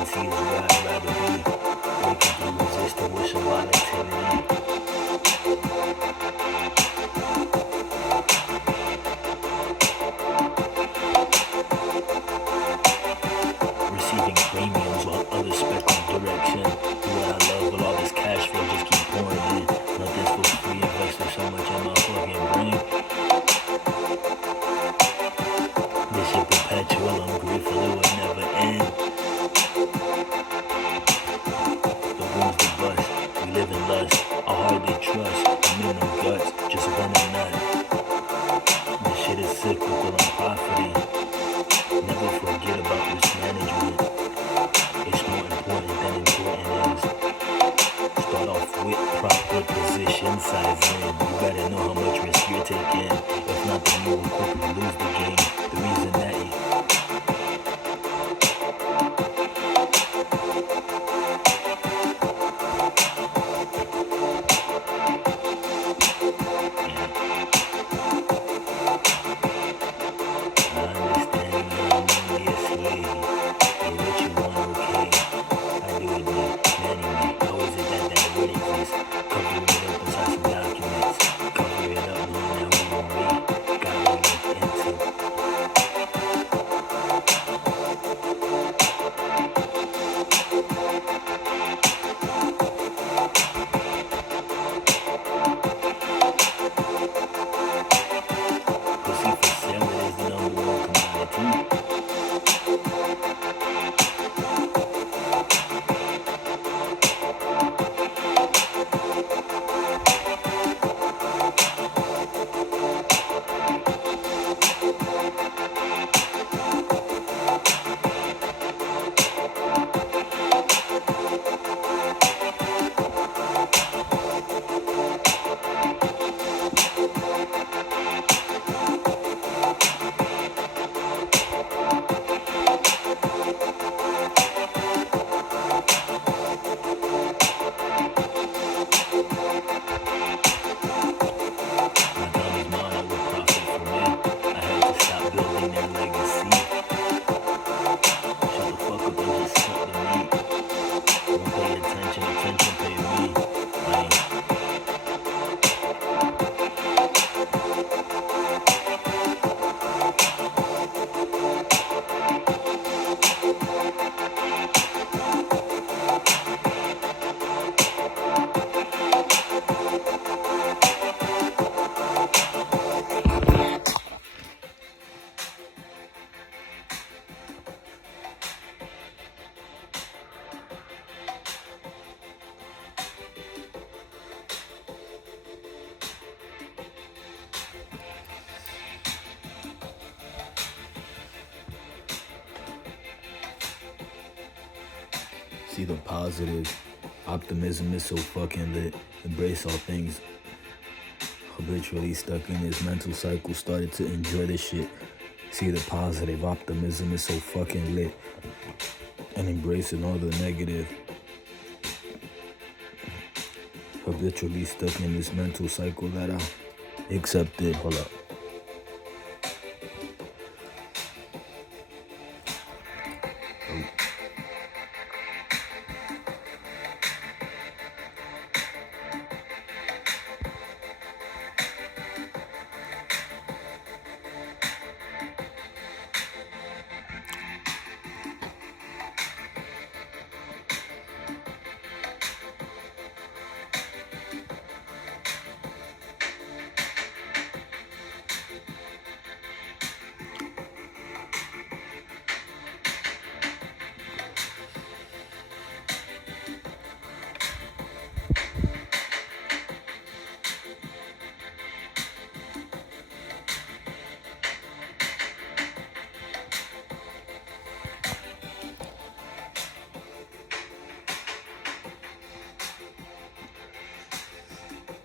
Consistency is where I'd rather be. Breaking through resistance with some volatility. Receiving premiums while others specking direction. Do what I love while all this cash flow just keep pouring in. Nothing's for free, investing so much in my fucking brain. This shit perpetual, I'm grateful it would never end. The boom's the bust, we live in lust. I hardly trust, I'm in them guts, just running nut. This shit is cyclical, I'm profiting. Never forget about risk management. It's more important than important is. Start off with proper position sizing. You better know how much risk you're taking. If not, then you will quickly lose the game. The reason that you see the positive. Optimism is so fucking lit. Embrace all things. Habitually stuck in this mental cycle, started to enjoy this shit. See the positive. Optimism is so fucking lit. And embracing all the negative. Habitually stuck in this mental cycle that I accepted. Hold up. Oh.